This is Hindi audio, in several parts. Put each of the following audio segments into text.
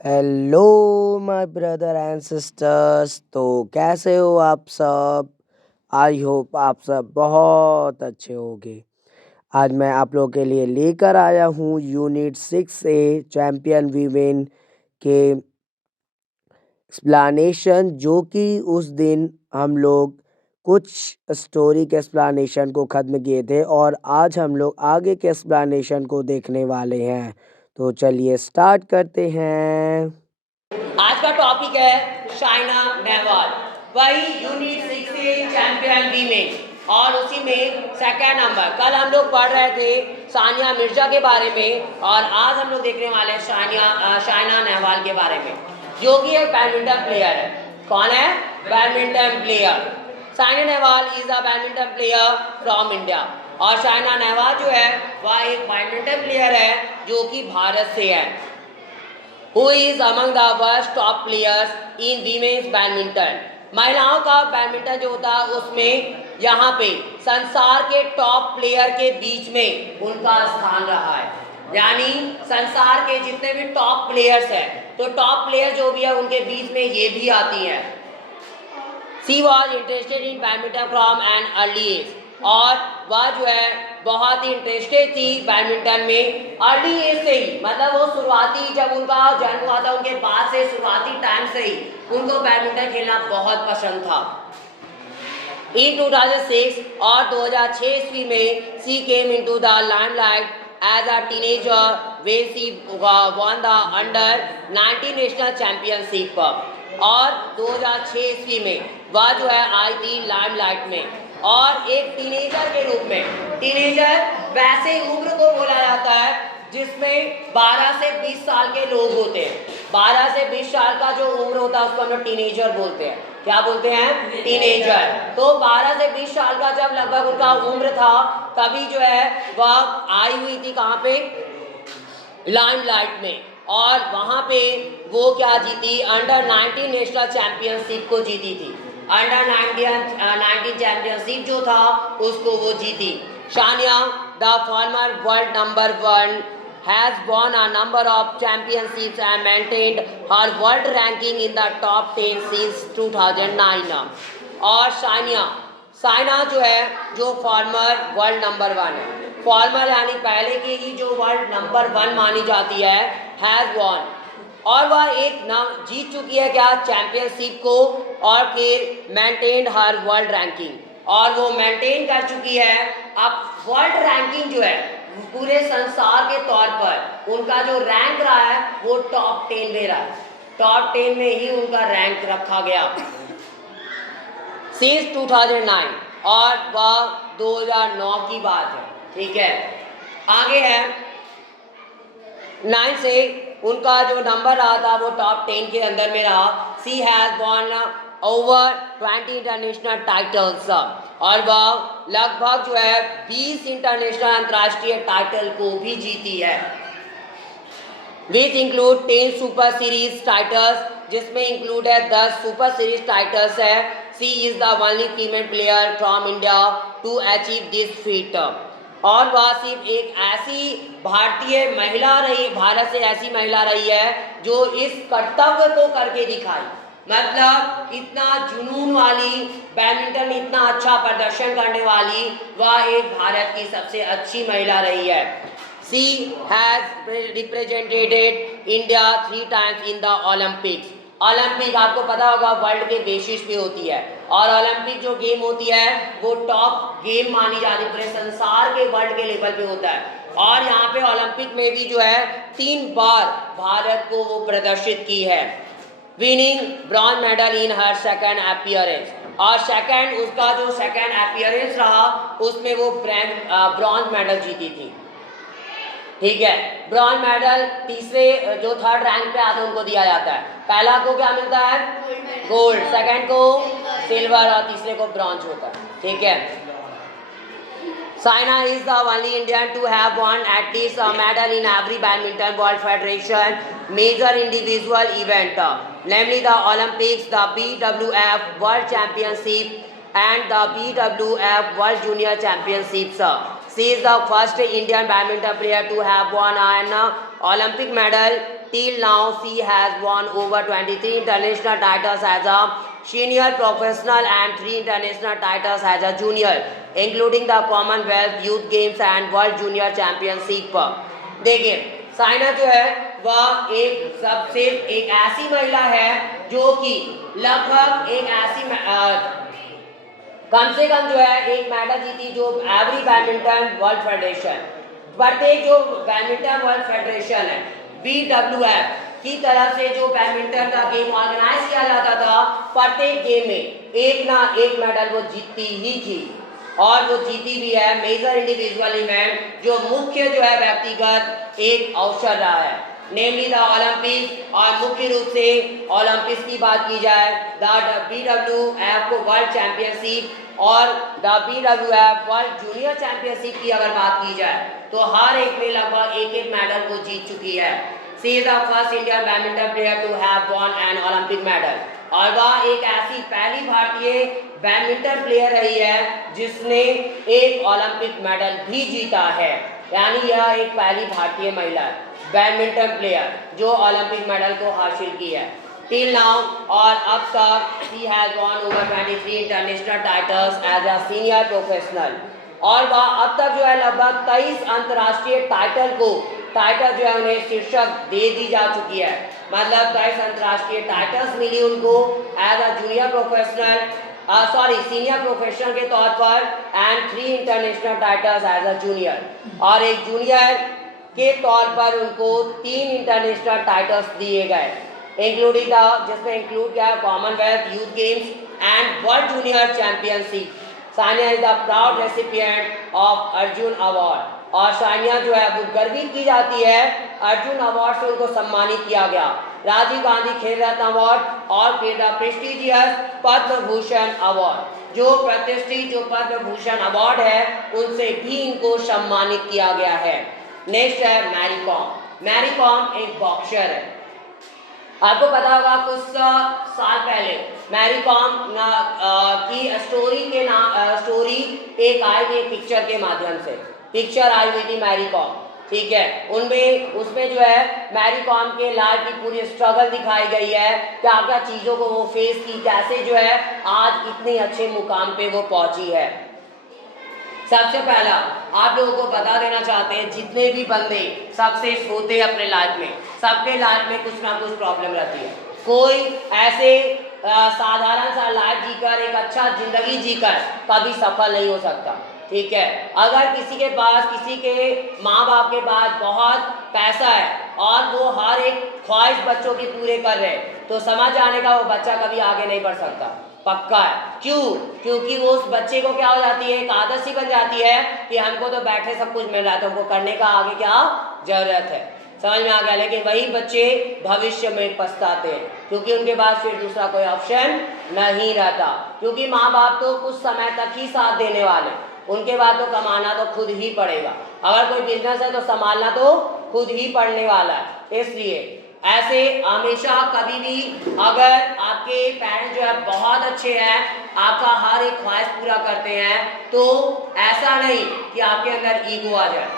Hello my brother and sisters. तो कैसे हो आप सब? आई होप आप सब बहुत अच्छे होंगे। आज मैं आप लोगों के लिए लेकर आया हूँ यूनिट 6 ए चैम्पियन वीमेन के एक्सप्लानेशन, जो कि उस दिन हम लोग कुछ स्टोरी के एक्सप्लानेशन को ख़त्म किए थे और आज हम लोग आगे के एक्सप्लानेशन को देखने वाले हैं। तो चलिए स्टार्ट करते हैं। आज का टॉपिक है शाइना नेहवाल, वही यूनिट 6 से चैंपियन वीमेन और उसी में सेकंड नंबर। कल हम लोग पढ़ रहे थे सानिया मिर्जा के बारे में और आज हम लोग देखने वाले हैं शाइना नेहवाल के बारे में, जो कि एक बैडमिंटन प्लेयर है। कौन है? Badminton player. Saina Nehwal is a badminton player from India. और शाइना नेहवाल जो है वह एक बैडमिंटन प्लेयर है जो कि भारत से है। Who is among the worst top players in women's badminton. महिलाओं का बैडमिंटन जो होता है उसमें यहाँ पे संसार के टॉप प्लेयर के बीच में उनका स्थान रहा है। यानी संसार के जितने भी टॉप प्लेयर्स हैं, तो टॉप प्लेयर जो भी है उनके बीच में ये भी आती हैं। She was interested in badminton from an early age. और वह जो है बहुत ही इंटरेस्टेड थी बैडमिंटन में अर्ली एज से ही, मतलब वो शुरुआती जब उनका जन्म हुआ था उनके बाद से शुरुआती टाइम से ही उनको बैडमिंटन खेलना बहुत पसंद था। इन 2006 और 2006 ईस्वी में she came into the limelight as a teenager when she won the under 19 national championship. और 2006 ईस्वी में वह जो है आई थी लाइमलाइट में और एक टीनेजर के रूप में। टीनेजर वैसे उम्र को बोला जाता है जिसमें 12 से 20 साल के लोग होते हैं। 12 से 20 साल का जो उम्र होता है उसको हम लोग टीनेजर बोलते हैं। क्या बोलते हैं? टीनेजर। तो 12 से 20 साल का जब लगभग उनका उम्र था तभी जो है वह आई हुई थी कहाँ पे? लाइमलाइट में। और वहाँ पे वो क्या जीती? अंडर 19 नेशनल चैंपियनशिप को जीती थी। अंडर 19 चैंपियनशिप जो था उसको वो जीती। Shania the former world number 1 has won a number of championships and maintained her world ranking in the top 10 since 2009। और साइना जो है जो फॉर्मर वर्ल्ड नंबर 1 है। फॉर्मर यानी पहले की ही जो वर्ल्ड नंबर 1 मानी जाती है, हैज वॉन। और वह एक नाम जीत चुकी है क्या? चैंपियनशिप को। और फिर मेंटेन्ड हर वर्ल्ड रैंकिंग, और वो मेंटेन कर चुकी है। अब वर्ल्ड रैंकिंग जो है पूरे संसार के तौर पर उनका जो रैंक रहा है वो टॉप 10 में रहा है। टॉप 10 में ही उनका रैंक रखा गया सिंस 2009। और वह 2009 की बात है। ठीक है, आगे है 9 से उनका जो नंबर रहा था वो टॉप 10 के अंदर में रहा। She has won over 20 international titles. और वह लगभग जो है 20 इंटरनेशनल अंतर्राष्ट्रीय टाइटल को भी जीती है, which include 10 super series titles, जिसमें इंक्लूड है 10 सुपर सीरीज टाइटल्स है। She is the only female player from India to achieve this feat. और वह सिर्फ एक ऐसी भारतीय महिला रही, भारत से ऐसी महिला रही है जो इस कर्तव्य को करके दिखाई। मतलब इतना जुनून वाली, बैडमिंटन में इतना अच्छा प्रदर्शन करने वाली वह एक भारत की सबसे अच्छी महिला रही है। She has represented India 3 times in the Olympics। Olympic आपको पता होगा वर्ल्ड के बेसिस पे होती है, और ओलंपिक जो गेम होती है वो टॉप गेम मानी जाती है, पूरे संसार के वर्ल्ड के लेवल पे होता है। और यहाँ पे ओलंपिक में भी जो है 3 बार भारत को वो प्रदर्शित की है, winning bronze medal in her second appearance. और सेकंड उसका जो सेकंड अपीयरेंस रहा उसमें वो ब्रॉन्ज मेडल जीती थी। ठीक है, ब्रॉन्ज मेडल तीसरे जो थर्ड रैंक पे आते हैं उनको दिया जाता है। पहला को क्या मिलता है? गोल्ड, सेकंड को सिल्वर और तीसरे को ब्रॉन्ज होता है। ठीक है, Saina is the only Indian to have won at least a medal in every badminton world federation major individual event, namely the Olympics, the BWF World Championship and the BWF World Junior Championships। She is the first Indian badminton player to have won an Olympic medal till now she has won over 23 international titles as a senior professional and 3 international titles as a junior, including the Commonwealth Youth Games and World Junior Championship. देखिए साइना जो है वह एक ऐसी महिला है जो कि लगभग एक ऐसी कम से कम जो है एक मेडल जीती जो एवरी बैडमिंटन वर्ल्ड फेडरेशन, प्रत्येक जो बैडमिंटन वर्ल्ड फेडरेशन है BWF की तरफ से जो बैडमिंटन का गेम ऑर्गेनाइज किया जाता था, प्रत्येक गेम में एक ना एक मेडल वो जीतती ही थी और वो जीती भी है। मेजर इंडिविजुअल इवेंट जो मुख्य जो है व्यक्तिगत एक अवसर रहा है, नेमली द ओलंपिक्स, और मुख्य रूप से ओलंपिक्स की बात की जाए द BWF को वर्ल्ड चैंपियनशिप और the BWF world junior championship की अगर बात की जाए तो हर एक में लगभग एक एक मेडल वो जीत चुकी है। She is the first Indian badminton player to have won an Olympic medal, और वह एक ऐसी पहली भारतीय बैडमिंटन प्लेयर रही है जिसने एक ओलंपिक मेडल भी जीता है, यानी यह एक पहली भारतीय महिला बैडमिंटन प्लेयर जो ओलंपिक मेडल को हासिल की है टिल नाउ। और अब तक she has won over 23 international titles as a senior professional, और वह अब तक जो है लगभग 23 अंतर्राष्ट्रीय टाइटल जो है उन्हें शीर्षक दे दी जा चुकी है, मतलब 23 अंतर्राष्ट्रीय टाइटल्स मिली उनको as a junior professional senior professional के तौर पर and 3 international titles as a junior, और एक जूनियर के तौर पर उनको 3 इंटरनेशनल टाइटल्स दिए गए, इंक्लूडिंग जिसमें इंक्लूड किया Commonwealth youth games and world junior championship. Sania is the proud recipient of Arjun award, और सानिया जो है वो गर्वित की जाती है अर्जुन अवार्ड से उनको सम्मानित किया गया, राजीव गांधी खेल रत्न अवार्ड और फिर the prestigious Padma Bhushan award, जो प्रतिष्ठित जो पद्म भूषण अवार्ड है उनसे भी इनको सम्मानित किया गया है। नेक्स्ट है मैरी कॉम। मैरी कॉम एक बॉक्सर है। आपको पता होगा कुछ साल पहले मैरी कॉम की स्टोरी एक आई थी पिक्चर के माध्यम से, पिक्चर आई हुई थी मैरी कॉम, ठीक है। उसमें जो है मैरी कॉम के लाइफ की पूरी स्ट्रगल दिखाई गई है, क्या क्या चीज़ों को वो फेस की, कैसे जो है आज इतने अच्छे मुकाम पे वो पहुंची है। सबसे पहला आप लोगों को बता देना चाहते हैं, जितने भी बंदे सक्सेस होते हैं अपने लाइफ में, सबके लाइफ में कुछ ना कुछ प्रॉब्लम रहती है। कोई ऐसे साधारण सा लाइफ जीकर एक अच्छा जिंदगी जीकर कभी सफल नहीं हो सकता, ठीक है। अगर किसी के पास, किसी के माँ बाप के पास बहुत पैसा है और वो हर एक ख्वाहिश बच्चों की पूरे कर रहे हैं, तो समझ आने का वो बच्चा कभी आगे नहीं बढ़ सकता, पक्का है। क्यों? क्योंकि वो उस बच्चे को क्या हो जाती है, एक आदत सी बन जाती है कि हमको तो बैठे सब कुछ मिल रहा है तो हमको करने का आगे क्या जरूरत है, समझ में आ गया। लेकिन वही बच्चे भविष्य में पछताते हैं क्योंकि उनके पास फिर दूसरा कोई ऑप्शन नहीं रहता, क्योंकि माँ बाप तो कुछ समय तक ही साथ देने वाले, उनके बाद तो कमाना तो खुद ही पड़ेगा। अगर कोई बिजनेस है तो संभालना तो खुद ही पड़ने वाला है। इसलिए ऐसे हमेशा कभी भी अगर आपके पेरेंट्स जो है बहुत अच्छे हैं, आपका हर एक ख्वाहिश पूरा करते हैं, तो ऐसा नहीं कि आपके अंदर ईगो आ जाए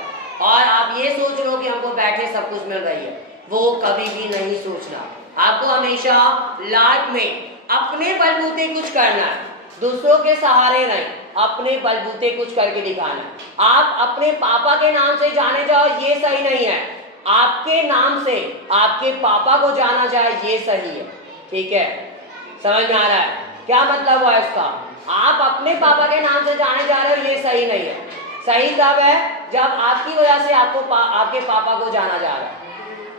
और आप ये सोच लो कि हमको बैठे सब कुछ मिल रही है, वो कभी भी नहीं सोचना। आपको हमेशा लाइफ में अपने बलबूते कुछ करना है, दूसरों के सहारे नहीं, अपने बलबूते कुछ करके दिखाना। आप अपने पापा के नाम से जाने जाओ ये सही नहीं है, आपके नाम से आपके पापा को जाना जाए ये सही है, ठीक है। समझ में आ रहा है क्या मतलब हुआ इसका? आप अपने पापा के नाम से जाने जा रहे हो ये सही नहीं है। सही तब है जब आपकी वजह से आपके पापा को जाना जा रहा है,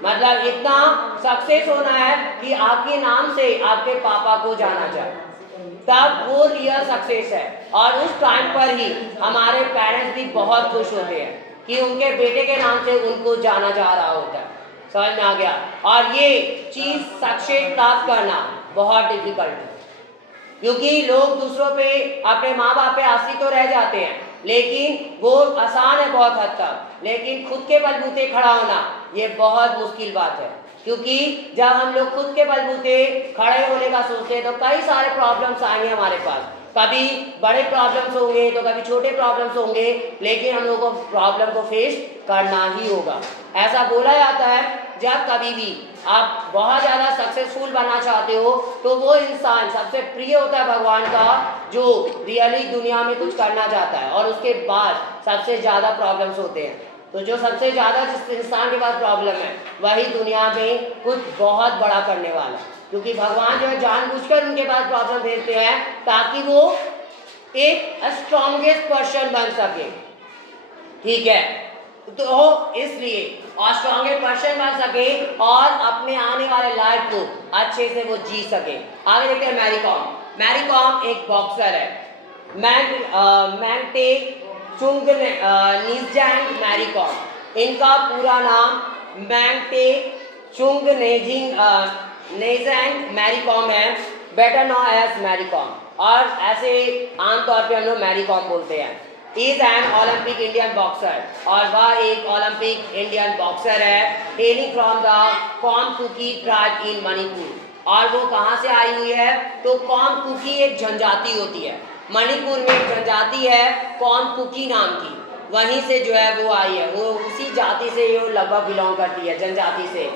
मतलब इतना सक्सेस होना है कि आपके नाम से आपके पापा को जाना जाए, तब वो रियल सक्सेस है। और उस टाइम पर ही हमारे पेरेंट्स भी बहुत खुश होते हैं कि उनके बेटे के नाम से उनको जाना जा रहा होता है, समझ में आ गया। और ये चीज़ सक्सेस प्राप्त करना बहुत डिफिकल्ट है, क्योंकि लोग दूसरों पे, अपने माँ बाप पे आश्रित तो रह जाते हैं, लेकिन वो आसान है बहुत हद तक, लेकिन खुद के बलबूते खड़ा होना ये बहुत मुश्किल बात है। क्योंकि जब हम लोग खुद के बलबूते खड़े होने का सोचते हैं तो कई सारे प्रॉब्लम्स आएंगे हमारे पास, कभी बड़े प्रॉब्लम्स होंगे तो कभी छोटे प्रॉब्लम्स होंगे, लेकिन हम लोगों को प्रॉब्लम को फेस करना ही होगा। ऐसा बोला जाता है जब कभी भी आप बहुत ज़्यादा सक्सेसफुल बनना चाहते हो तो वो इंसान सबसे प्रिय होता है भगवान का जो रियली दुनिया में कुछ करना चाहता है, और उसके बाद सबसे ज़्यादा प्रॉब्लम्स होते हैं। तो जो सबसे ज़्यादा जिस इंसान के पास प्रॉब्लम है वही दुनिया में कुछ बहुत बड़ा करने वाला है, क्योंकि भगवान जो है जानबूझकर उनके पास प्रॉब्लम भेजते हैं ताकि वो एक स्ट्रॉन्गेस्ट पर्सन बन सके। ठीक है, तो इसलिए और स्ट्रॉन्गेस्ट पर्सन बन सके और अपने आने वाले लाइफ को अच्छे से वो जी सके। आगे देखते हैं मैरी कॉम। मैरी कॉम एक बॉक्सर है। मैंगटे चुंग निजैंग मैरी कॉम, इनका पूरा नाम मैंगटे चुंग नेजैंग मैरी कॉम है, better known as Mary Kom, और ऐसे आमतौर पे हम लोग मैरी कॉम बोलते हैं। Is an Olympic Indian boxer, और वह एक ओलंपिक इंडियन बॉक्सर है, hailing from the Kom Kuki tribe in Manipur. और वो कहाँ से आई हुई है? तो कॉम कुकी एक जनजाति होती है, मणिपुर में एक जनजाति है कॉम कुकी नाम की, वहीं से जो है वो आई है, वो उसी जाति से ये लगभग बिलोंग करती है, जनजाति से।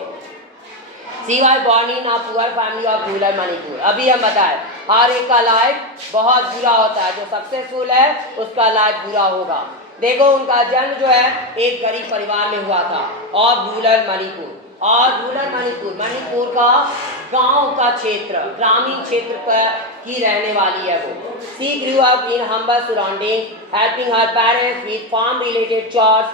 She was born in a poor family of rural Manipur. अभी हम बताएं हर एक का लाइफ बहुत बुरा होता है, जो सक्सेसफुल है उसका लाइफ बुरा होगा। देखो उनका जन्म जो है एक गरीब परिवार में हुआ था, और रूरल मणिपुर, और रूरल मणिपुर मणिपुर का गांव का क्षेत्र, ग्रामीण क्षेत्र की रहने वाली है वो। She grew up in humble surroundings, helping her parents with farm related chores,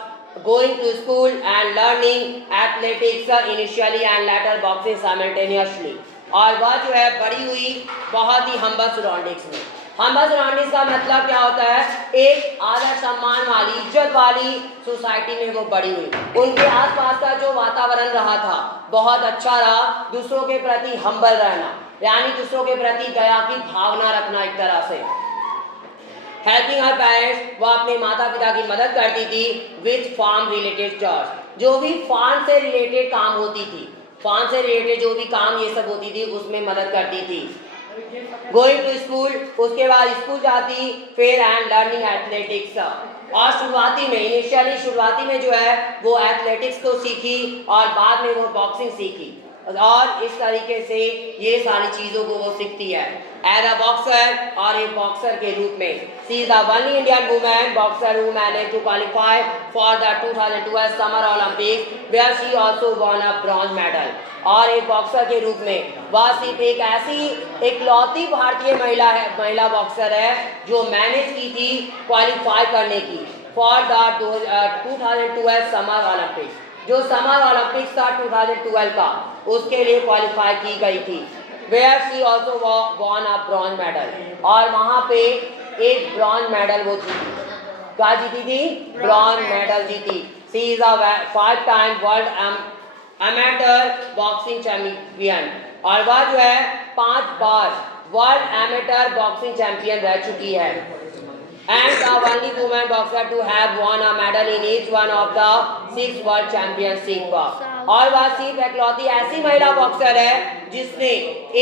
going to school and learning athletics initially and later boxing simultaneously। और वह जो है बड़ी हुई बहुत ही हम्बल सराउंडिंग्स में। हम्बल सराउंडिंग्स का मतलब क्या होता है? एक आदर सम्मान वाली, इज्जत वाली सोसाइटी में वो बड़ी हुई। उनके आसपास का जो वातावरण रहा था बहुत अच्छा रहा, दूसरों के प्रति हम्बल रहना, यानी दूसरों के प्रति दया की भावना रखना एक तरह से। हेल्पिंग हर पेरेंट्स, वह अपने माता पिता की मदद करती थी विथ फार्म रिलेटेड चॉर्स, जो भी फार्म से रिलेटेड काम होती थी, फार्म से रिलेटेड जो भी काम ये सब होती थी उसमें मदद करती थी। गोइंग टू स्कूल, उसके बाद स्कूल जाती, फिर एंड लर्निंग एथलेटिक्स, और शुरुआती में जो है वो एथलेटिक्स को सीखी और बाद में वो बॉक्सिंग सीखी, और इस तरीके से ये सारी चीज़ों को वो सीखती है एज अ बॉक्सर, और एक बॉक्सर के रूप में। She is the only Indian women boxer who managed to qualify for the 2012 summer Olympics where she also won a bronze medal. और एक बॉक्सर के रूप में वह सिर्फ एक ऐसी इकलौती भारतीय महिला बॉक्सर है जो मैनेज की थी क्वालिफाई करने की फॉर द 2012 समर ओलंपिक्स, जो समर ओलंपिक्स था 2012 का, उसके लिए क्वालिफाई की गई थी। Where she also won a bronze medal, और वहाँ पे एक ब्रॉन्ज मेडल वो जीती। क्या जीती थी? ब्रॉन्ज मेडल जीती। She is a 5 time world amateur boxing champion, और वह जो है 5 बार वर्ल्ड एमेटर बॉक्सिंग चैंपियन रह चुकी है। And the only woman boxer to have won a medal in each one of the 6 world championship। और वह सिर्फ इकलौती ऐसी महिला बॉक्सर है जिसने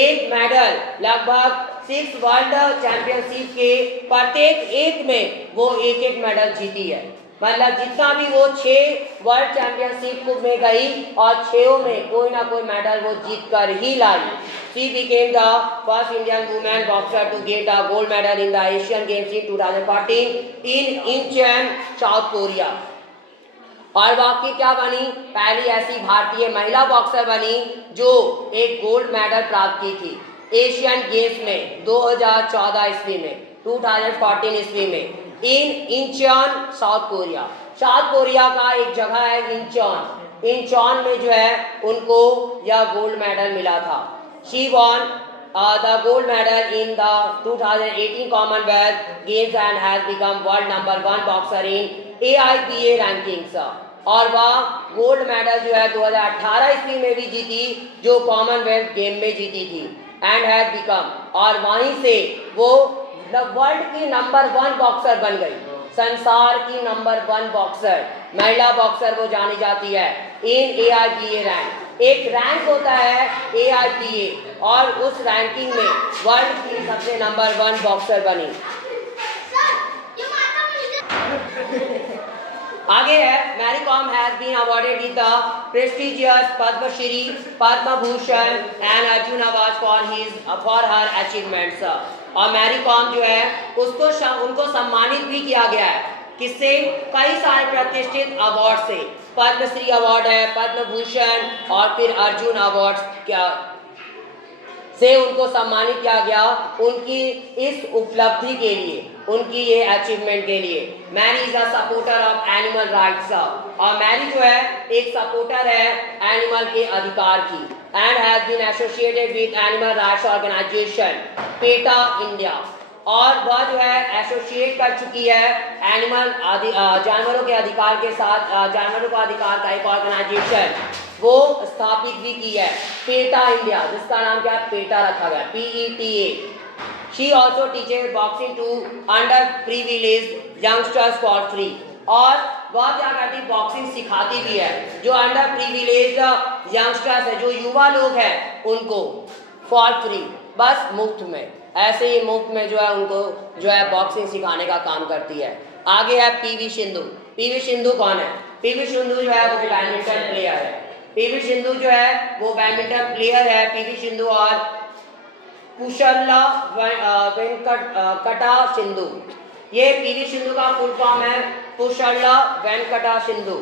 एक मेडल लगभग 6 वर्ल्ड चैंपियनशिप के प्रत्येक एक में वो एक मेडल जीती है। मतलब जितना भी वो 6 वर्ल्ड चैंपियनशिप में गई और 6 में कोई ना कोई मेडल वो जीत कर ही लाई। She became the first Indian woman boxer to get a gold medal in the Asian Games in 2014 in Incheon, South Korea। और बाकी क्या बनी? पहली ऐसी भारतीय महिला बॉक्सर बनी जो एक गोल्ड मेडल प्राप्त की थी एशियन गेम्स में 2014 ईस्वी में, 2014 ईस्वी में, in Incheon, South Korea. South Korea का एक जगह है इंचॉन, इंचॉन में जो है उनको यह गोल्ड मेडल मिला था। She von the gold medal in the 2018 Commonwealth Games and has become world number 1 boxer in AIPA rankings। और वह गोल्ड मेडल जो है 2018 ईस्वी में भी जीती, जो कॉमनवेल्थ गेम में जीती थी, एंड हैज बिकम, और वहीं से वो वर्ल्ड की नंबर 1 बॉक्सर बन गई, संसार की नंबर 1 बॉक्सर, महिला बॉक्सर वो जानी जाती है इन AIPA रैंक। एक रैंक होता है AIPA, और उस रैंकिंग में वर्ल्ड की सबसे नंबर 1 बॉक्सर बनी। आगे है, Mary Kom has been awarded with the prestigious Padma Shri, Padma Bhushan and Arjuna award for her achievements. और मैरी कॉम जो है उनको सम्मानित भी किया गया है, किससे? कई सारे प्रतिष्ठित अवार्ड से। पद्मश्री अवार्ड है, पद्म भूषण और फिर अर्जुन अवार्ड क्या से उनको सम्मानित किया गया उनकी इस उपलब्धि के लिए, उनकी ये अचीवमेंट के लिए। Mary is a supporter of animal rights, और मैरी जो है एक सपोर्टर है एनिमल के अधिकार की, and has been associated with animal rights organisation PETA India. और वह जो है एसोसिएट कर चुकी है एनिमल जानवरों के अधिकार के साथ, जानवरों का अधिकार का एक ऑर्गेनाइजेशन वो स्थापित भी की है, पेटा इंडिया, जिसका नाम क्या है? पेटा रखा गया, PETA। She also teaches boxing to under privilege youngsters for free, और वह क्या करती? बॉक्सिंग सिखाती भी है जो अंडर प्रिविलेज यंगस्टर्स है, जो युवा लोग हैं उनको, फॉर फ्री, बस मुफ्त में, ऐसे ही मुफ्त में जो है उनको जो है बॉक्सिंग सिखाने का काम करती है। आगे है PV सिंधु। PV सिंधु कौन है? PV सिंधु जो है वो बैडमिंटन प्लेयर है। PV सिंधु जो है वो बैडमिंटन प्लेयर है। PV सिंधु और पुशल्ला वेंकटा सिंधु, ये PV सिंधु का फुल फॉर्म है पुशल्ला वेंकटा सिंधु,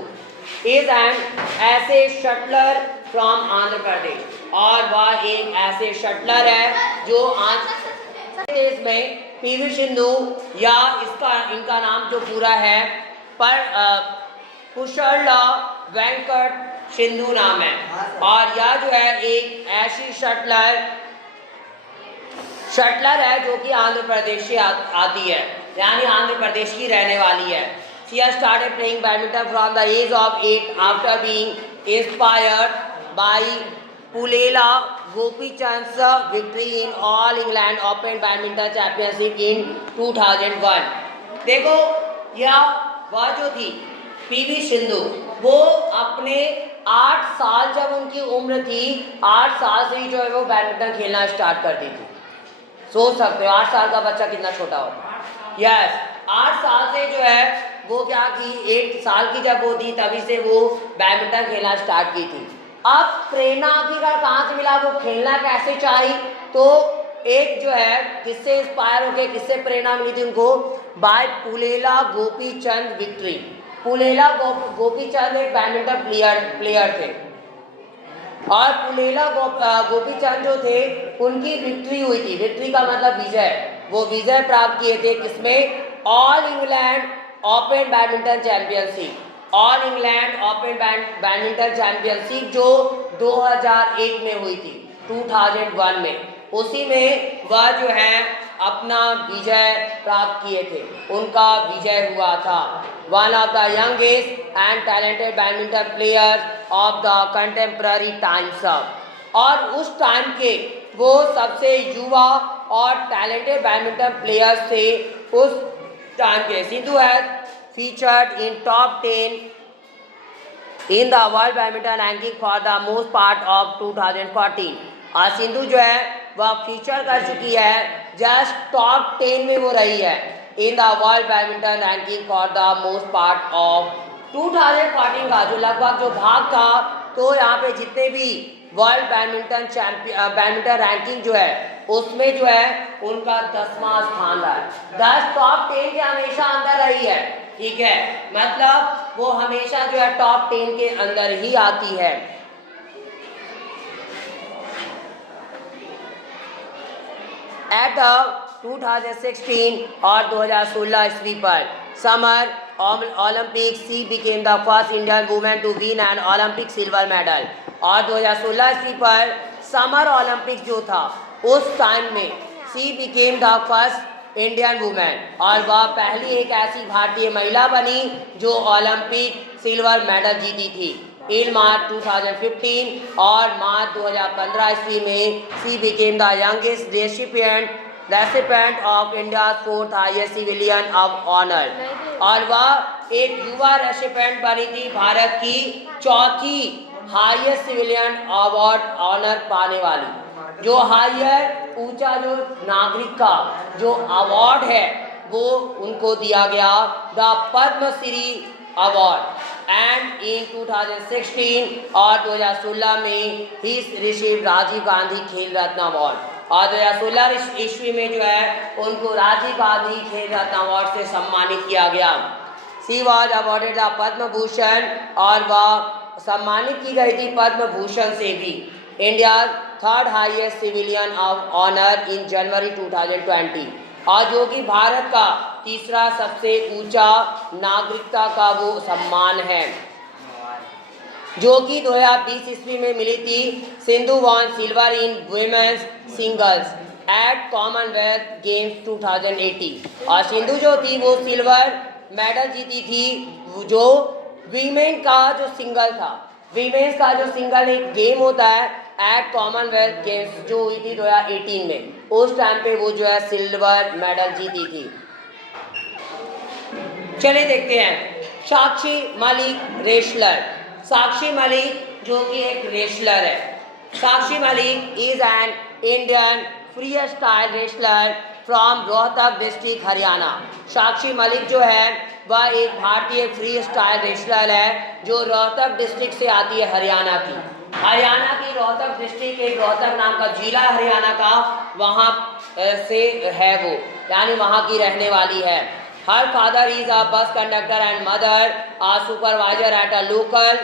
इज एन ऐसे शटलर फ्रॉम आंध्र प्रदेश, और वह एक ऐसे शटलर है जो आंध्र प्रदेश में PV सिंधु, या इनका नाम जो पूरा है पर पुशल्ला वेंकट सिंधु नाम है, और यह जो है एक ऐसी शटलर है जो कि आंध्र प्रदेश से आती है, यानी आंध्र प्रदेश की रहने वाली है। She has started playing badminton from the age of 8 after being inspired by Pulela Gopichand's victory in All England Open Badminton Championship in 2001। देखो वह जो थी PV सिंधु, वो अपने 8 साल, जब उनकी उम्र थी 8 साल से ही जो है वो बैडमिंटन खेलना स्टार्ट कर दी थी। सोच सकते हो 8 साल का बच्चा कितना छोटा होता है। यस, 8 साल से जो है वो क्या की, 1 साल की जब वो थी तभी से वो बैडमिंटन खेलना स्टार्ट की थी। अब प्रेरणा आखिरकार कहाँ से मिला, वो खेलना कैसे चाही? तो एक जो है किससे इंस्पायर होके, किससे प्रेरणा मिली थी उनको? By Pullela Gopichand victory. पुलेला गोपीचंद एक बैडमिंटन प्लेयर थे, और पुलेला गोपीचंद जो थे उनकी विक्ट्री हुई थी। विक्ट्री का मतलब विजय, वो विजय प्राप्त किए थे किसमें? All England open badminton championship. All England open badminton championship जो 2001 में हुई थी, 2001 में, उसी में वह जो है अपना विजय प्राप्त किए थे, उनका विजय हुआ था। One of the youngest and talented badminton players of the contemporary times. और उस टाइम के वो सबसे युवा और टैलेंटेड बैडमिंटन प्लेयर्स थे उस टाइम के। Sindhu has featured in top 10 in the world badminton ranking for the most part of 2014। और सिंधु जो है वह फीचर कर चुकी है, जस्ट टॉप 10 में वो रही है in the world badminton ranking for the most part of 2014 का जो लगभग जो भाग था। तो यहाँ पे जितने भी वर्ल्ड बैडमिंटन रैंकिंग जो है उसमें जो है उनका 10वां स्थान रहा है। 10 टॉप 10 के हमेशा अंदर रही है, ठीक है, मतलब वो हमेशा जो है टॉप 10 के अंदर ही आती है। एट द 2016 और 2016 ईस्वी पर summer Olympic she became the first Indian women to win an Olympic silver medal. और 2016 ईस्वी पर समर ओलंपिक जो था उस टाइम में she became the first Indian women, और वह पहली एक ऐसी भारतीय महिला बनी जो ओलंपिक सिल्वर मेडल जीती थी इन मार्च 2015। और मार्च 2015 ईस्वी में she became the youngest recipient of India 4th highest civilian of honour. और वह एक युवा रेसिपिएंट बनी थी भारत की 4थी हाईएस्ट सिविलियन अवार्ड ऑनर पाने वाली। जो हाईएस्ट ऊंचा जो नागरिक का जो अवार्ड है वो उनको दिया गया, the Padma Shri award and in 2016 और 2016 में ही रिसीव राजीव गांधी खेल रत्न अवार्ड और 2016 ईस्वी में जो है उनको राजीव गांधी खेल रत्न अवार्ड से सम्मानित किया गया। सी was awarded the Padma Bhushan और वह सम्मानित की गई थी पद्म भूषण से भी। India third highest civilian honour in January 2020 और जो कि भारत का तीसरा सबसे ऊंचा नागरिकता का वो सम्मान है जो कि 2020 ईस्वी में मिली थी। Sindhu won silver in women's singles at Commonwealth Games 2018 और सिंधु जो थी वो सिल्वर मेडल जीती थी जो वीमेन का जो सिंगल था। वीमेन्स का जो सिंगल एक गेम होता है एट कॉमनवेल्थ गेम्स जो हुई थी 2018 में, उस टाइम पे वो जो है सिल्वर मेडल जीती थी। चलिए देखते हैं साक्षी मलिक रेसलर। साक्षी मलिक जो कि एक रेसलर है। Sakshi Malik is an Indian freestyle wrestler from Rohtak district Haryana. Sakshi Malik जो है वह एक भारतीय फ्री स्टाइल रेसलर है जो रोहतक डिस्ट्रिक्ट से आती है, हरियाणा की। हरियाणा की रोहतक डिस्ट्रिक्ट, एक रोहतक नाम का जिला हरियाणा का, वहाँ से है वो, यानी वहाँ की रहने वाली है। Her father is a bus conductor and mother a supervisor at a local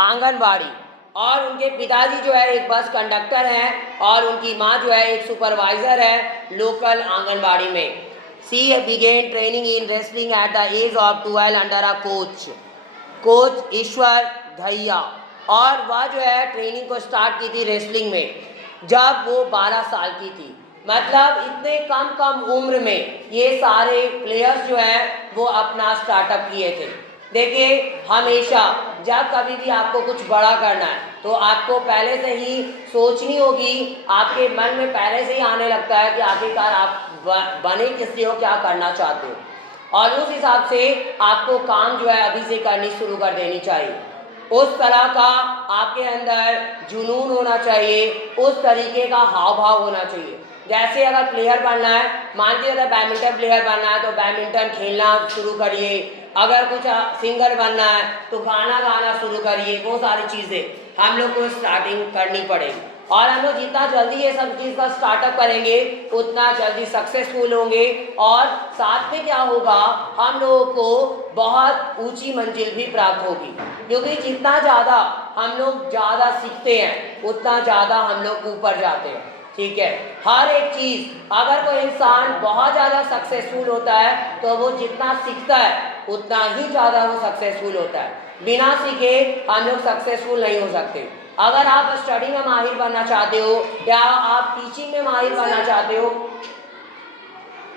anganwadi और उनके पिताजी जो है एक बस कंडक्टर हैं और उनकी माँ जो है एक सुपरवाइजर है लोकल आंगनबाड़ी में। She began training in wrestling at the age of 12 under a coach Ishwar Dahiya और वह जो है ट्रेनिंग को स्टार्ट की थी रेसलिंग में जब वो 12 साल की थी। मतलब इतने कम उम्र में ये सारे प्लेयर्स जो है वो अपना स्टार्टअप किए थे। देखिए हमेशा जब कभी भी आपको कुछ बड़ा करना है तो आपको पहले से ही सोचनी होगी, आपके मन में पहले से ही आने लगता है कि आखिरकार आप बने किस लिए हो, क्या करना चाहते हो और उस हिसाब से आपको काम जो है अभी से करनी शुरू कर देनी चाहिए। उस तरह का आपके अंदर जुनून होना चाहिए, उस तरीके का हाव भाव होना चाहिए। जैसे अगर प्लेयर बनना है, मानते अगर बैडमिंटन प्लेयर बनना है तो बैडमिंटन खेलना शुरू करिए, अगर कुछ सिंगर बनना है तो गाना गाना शुरू करिए। वो सारी चीज़ें हम लोग को स्टार्टिंग करनी पड़ेगी और हम लोग जितना जल्दी ये सब चीज़ का स्टार्टअप करेंगे उतना जल्दी सक्सेसफुल होंगे और साथ में क्या होगा, हम लोगों को बहुत ऊंची मंजिल भी प्राप्त होगी। क्योंकि जितना ज़्यादा हम लोग ज़्यादा सीखते हैं उतना ज़्यादा हम लोग ऊपर जाते हैं। ठीक है, हर एक चीज़, अगर कोई इंसान बहुत ज़्यादा सक्सेसफुल होता है तो वो जितना सीखता है उतना ही ज़्यादा वो सक्सेसफुल होता है। बिना सीखे हम लोग सक्सेसफुल नहीं हो सकते। अगर आप स्टडी में माहिर बनना चाहते हो या आप टीचिंग में माहिर बनना चाहते हो,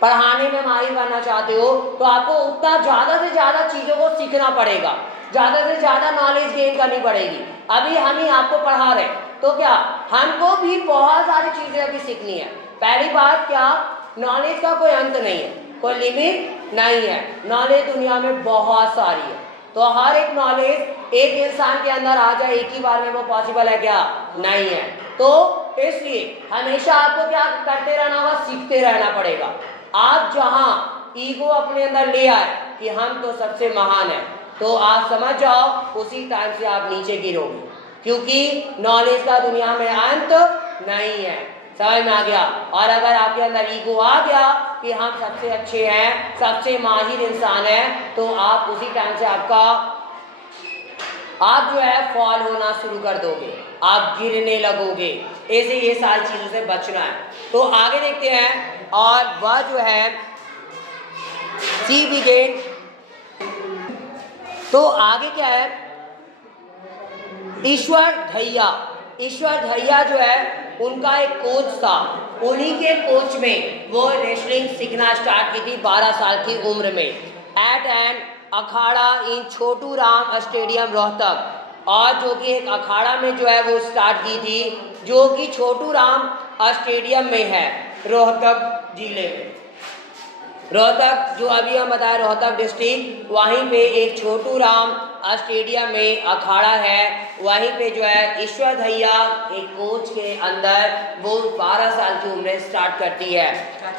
पढ़ाने में माहिर बनना चाहते हो तो आपको उतना ज़्यादा से ज़्यादा चीज़ों को सीखना पड़ेगा, ज़्यादा से ज़्यादा नॉलेज गेन करनी पड़ेगी। अभी हम ही आपको पढ़ा रहे तो क्या हमको भी बहुत सारी चीज़ें अभी सीखनी है। पहली बात क्या, नॉलेज का कोई अंत नहीं है, कोई लिमिट नहीं है। नॉलेज दुनिया में बहुत सारी है तो हर एक नॉलेज एक इंसान के अंदर आ जाए एक ही बार में, वो पॉसिबल है क्या? नहीं है। तो इसलिए हमेशा आपको क्या करते रहना होगा, सीखते रहना पड़ेगा। आप जहाँ ईगो अपने अंदर ले आए कि हम तो सबसे महान हैं तो आप समझ जाओ उसी टाइम से आप नीचे गिरोगे, क्योंकि नॉलेज का दुनिया में अंत नहीं है। समझ में आ गया? और अगर आपके अंदर ईगो आ गया कि हम सबसे अच्छे हैं, सबसे माहिर इंसान हैं, तो आप उसी टाइम से आप जो है फॉल होना शुरू कर दोगे, आप गिरने लगोगे। ऐसे ये सारी चीज़ों से बचना है। तो आगे देखते हैं और वह जो है सी बिगेन, तो आगे क्या है, ईश्वर धैया जो है उनका एक कोच था, उन्हीं के कोच में वो रेसलिंग सीखना स्टार्ट की थी 12 साल की उम्र में एट एन अखाड़ा इन छोटू राम स्टेडियम रोहतक। और जो कि एक अखाड़ा में जो है वो स्टार्ट की थी जो कि छोटू राम स्टेडियम में है रोहतक जिले में। रोहतक जो अभी हम बताए रोहतक डिस्ट्रिक्ट, वहीं पे एक छोटू राम स्टेडियम में अखाड़ा है, वहीं पे जो है ईश्वर धैया एक कोच के अंदर वो 12 साल की उम्र स्टार्ट करती है।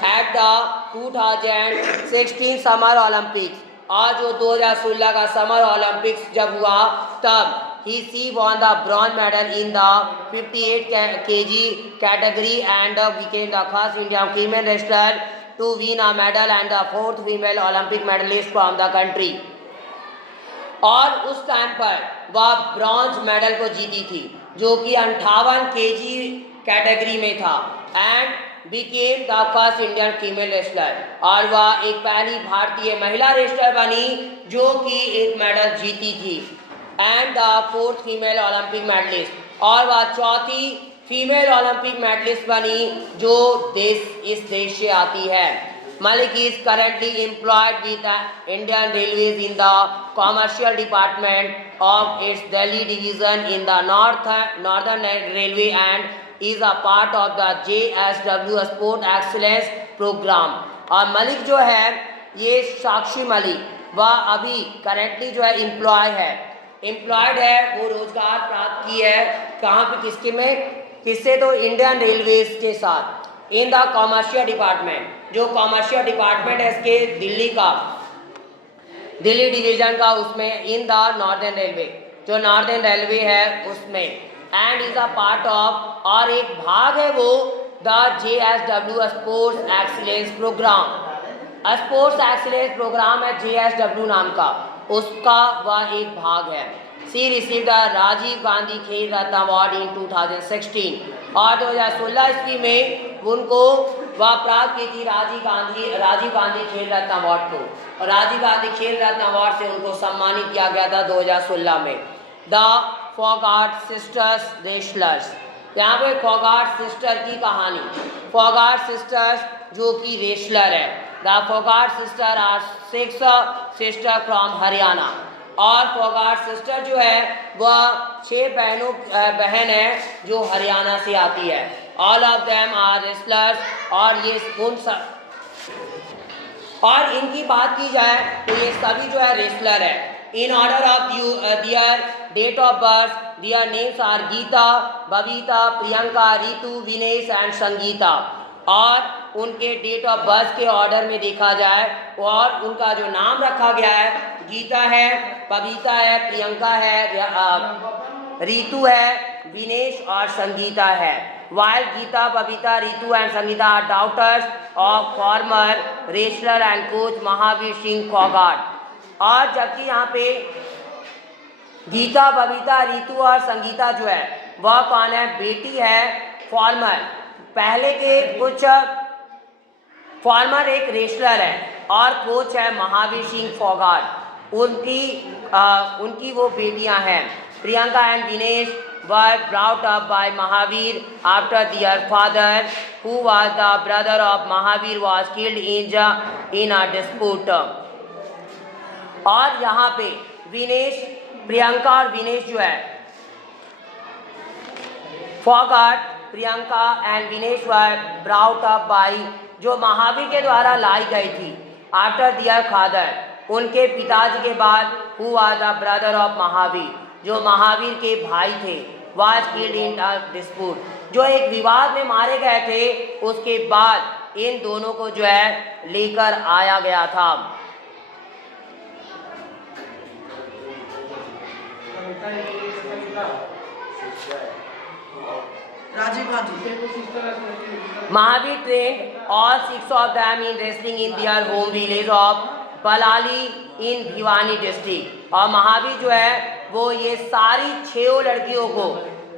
एट द 2016 समर ओलंपिक्स और जो 2016 का समर ओलंपिक्स जब हुआ तब she won the bronze medal in the 58 kg category and became the first Indian female wrestler to win a medal and the fourth female Olympic medalist from the country. और उस टाइम पर वह ब्रॉन्ज मेडल को जीती थी जो कि 58 केजी कैटेगरी में था and became the first Indian female wrestler, और वह एक पहली भारतीय महिला रेसलर बनी जो कि एक मेडल जीती थी and the fourth female Olympic medallist, और वह चौथी फीमेल ओलंपिक मेडलिस्ट बनी जो इस देश से आती है। Malik is currently employed with the Indian Railways in the commercial department of its Delhi division in the Northern Railway and is a part of the JSW Sport Excellence Program। और मलिक जो है ये साक्षी मलिक वह अभी करेंटली जो है एम्प्लॉयड है, वो रोजगार प्राप्त की है कहाँ पे किससे तो इंडियन रेलवेज के साथ इन द कॉमर्शियल डिपार्टमेंट, जो कॉमर्शियल डिपार्टमेंट है इसके दिल्ली डिवीजन का, उसमें इन द नॉर्दर्न रेलवे, जो नॉर्दर्न रेलवे है उसमें and is a part of, और एक भाग है वो the JSW sports excellence programme. Sports excellence programme है JSW नाम का, उसका वह एक भाग है। She receive the Rajiv Gandhi Khel Ratna award in 2016, और 2016 ईस्वी में उनको वह प्राप्त की थी राजीव गांधी खेल रत्न अवार्ड को, और राजीव गांधी खेल रत्न अवार्ड से उनको सम्मानित किया गया था 2016 में। द फोगाट सिस्टर्स रेसलर्स, यहाँ पे फोगाट सिस्टर की कहानी, फोगाट सिस्टर्स जो कि रेसलर है, the Phogat sister are 6 sister from Haryana, और फोगाट सिस्टर जो है वह 6 बहन है जो हरियाणा से आती है। All of them are wrestlers, और ये और इनकी बात की जाए तो ये सभी जो है रेसलर है। In order of their date of birth their names are Geeta, Babita, Priyanka, Ritu, Vinesh and Sangeeta, और उनके डेट ऑफ बर्थ के ऑर्डर में देखा जाए और उनका जो नाम रखा गया है गीता है, बबीता है, प्रियंका है, रितु है, विनेश और संगीता है। While Geeta, Babita, Ritu and Sangeeta are daughters of former wrestler and coach Mahavir Singh Fogart, और जबकि यहाँ पे गीता, बबीता, रितु और संगीता जो है वह कौन है, बेटी है फॉर्मर, पहले के कुछ फॉर्मर एक रेसलर है और कोच है महावीर सिंह फोगाट, उनकी वो बेटियां हैं। Priyanka and Vinesh were brought up by Mahavir after their father, who was the brother of Mahavir, was killed in a dispute। और यहाँ पे प्रियंका और विनेश जो है Phogat, Priyanka and Vinesh were brought up by, जो महावीर के द्वारा लाई गई थी, आफ्टर दियर फादर, उनके पिताजी के बाद, who was the brother of Mahavir, जो महावीर के भाई थे, was killed in a dispute, जो एक विवाद में मारे गए थे, उसके बाद इन दोनों को जो है लेकर आया गया था। Rajiv Gandhi Mahavir trained all 6 of them in wrestling in their home village of बलाली in Bhiwani district, और महावीर जो है वो ये सारी 6 लड़कियों को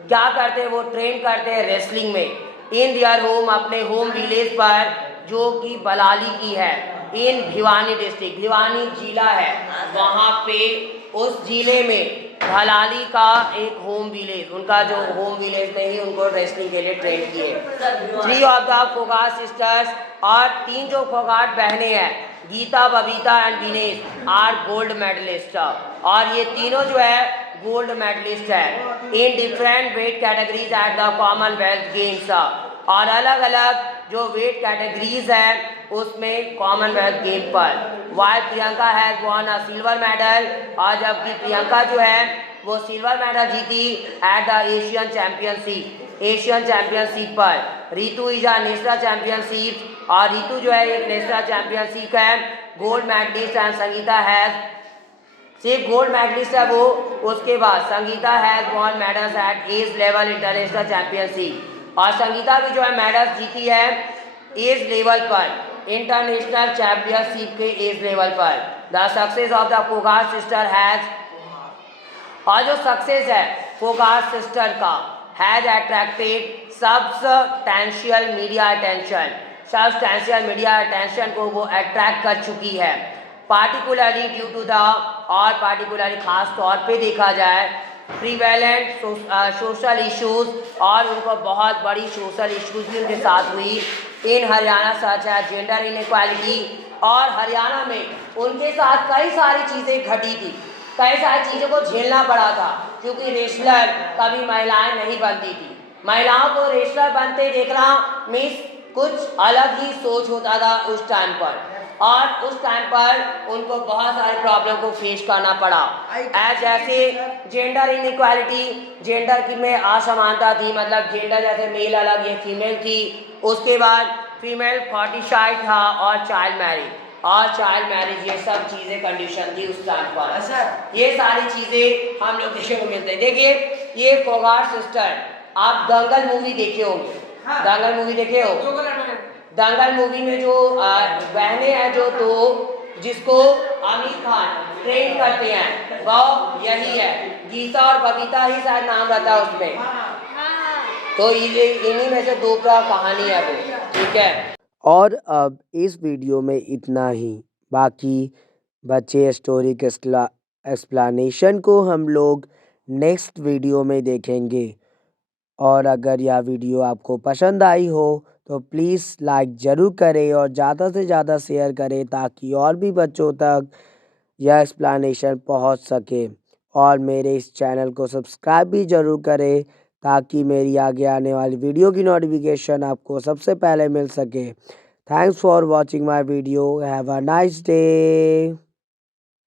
क्या करते हैं, वो ट्रेन करते हैं रेसलिंग में इन दियर होम, अपने होम विलेज पर जो कि बलाली की है, इन भिवानी डिस्ट्रिक्ट, भिवानी जिला है, वहाँ पे उस जिले में भलाली का एक होम विलेज, उनका जो होम विलेज में ही उनको रेसलिंग के लिए ट्रेन किए। 3 ऑफ द फोगाट सिस्टर्स, और 3 जो फोगाट बहनें हैं, Geeta, Babita and Vinesh, are gold medalist, और ये तीनों जो है गोल्ड मेडलिस्ट है in different weight categories at the Commonwealth Games, और अलग अलग जो वेट कैटेगरीज हैं उसमें कॉमनवेल्थ गेम पर। While Priyanka has won a silver medal, और जबकि प्रियंका जो है वो सिल्वर मेडल जीती एट द एशियन चैंपियनशिप पर। Ritu is a national championship, और रितु जो है एक नेशनल चैंपियनशिप है gold medalist and Sangeeta has सिर्फ गोल्ड मेडलिस्ट है वो। उसके बाद Sangeeta has won medals at age level international championship, और संगीता भी जो है मेडल्स जीती है एज लेवल पर, इंटरनेशनल चैंपियनशिप के एज लेवल पर। The success of the Phogat sister has, और जो सक्सेस है फोगाट सिस्टर का has attracted substantial media attention, substantial media attention को वो अट्रैक्ट कर चुकी है, पार्टिकुलरली ड्यू टू द, और पार्टिकुलरली खास तौर पे देखा जाए प्रीवेलेंट सोशल इश्यूज, और उनको बहुत बड़ी सोशल इश्यूज भी उनके साथ हुई इन हरियाणा, सच है जेंडर इनइक्वालिटी, और हरियाणा में उनके साथ कई सारी चीज़ें घटी थी, कई सारी चीज़ों को झेलना पड़ा था, क्योंकि रेसलर कभी महिलाएं नहीं बनती थी। महिलाओं को रेसलर बनते देखना मीन्स कुछ अलग ही सोच होता था उस टाइम पर, और उस टाइम पर उनको बहुत सारे प्रॉब्लम को फेस करना पड़ा। जैसे जेंडर इनइक्वालिटी, जेंडर की में असमानता थी, मतलब जेंडर जैसे मेल अलग ये फीमेल थी, उसके बाद फीमेल फॉर्टिसाइड था, और चाइल्ड मैरिज ये सब चीज़ें कंडीशन थी उस टाइम पर। ये सारी चीज़ें हम लोग देखने को मिलते हैं। देखिए ये फोगाट सिस्टर, आप दंगल मूवी देखे होंगे, दंगल मूवी देखे हो? दंगल मूवी में जो बहनें हैं जो दो, जिसको आमिर खान ट्रेन करते हैं, वो यही है, गीता और बबीता ही शायद नाम रहता है उसमें। तो ये इन्हीं में से दो का कहानी है वो, ठीक है। और अब इस वीडियो में इतना ही, बाकी बचे स्टोरी के एक्सप्लेनेशन को हम लोग नेक्स्ट वीडियो में देखेंगे। और अगर यह वीडियो आपको पसंद आई हो तो प्लीज़ लाइक ज़रूर करें और ज़्यादा से ज़्यादा शेयर करें, ताकि और भी बच्चों तक यह एक्सप्लेनेशन पहुंच सके। और मेरे इस चैनल को सब्सक्राइब भी ज़रूर करें, ताकि मेरी आगे आने वाली वीडियो की नोटिफिकेशन आपको सबसे पहले मिल सके। Thanks for watching my video. Have a nice day.